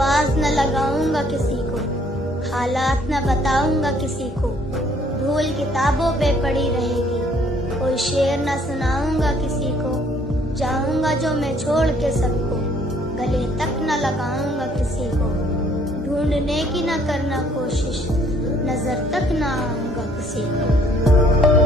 आवाज न लगाऊंगा किसी को, हालात न बताऊंगा किसी को, धूल किताबों पे पड़ी रहेगी, कोई शेर न सुनाऊंगा किसी को, जाऊंगा जो मैं छोड़ के सबको, गले तक न लगाऊंगा किसी को, ढूंढने की न करना कोशिश, नजर तक न आऊंगा किसी को।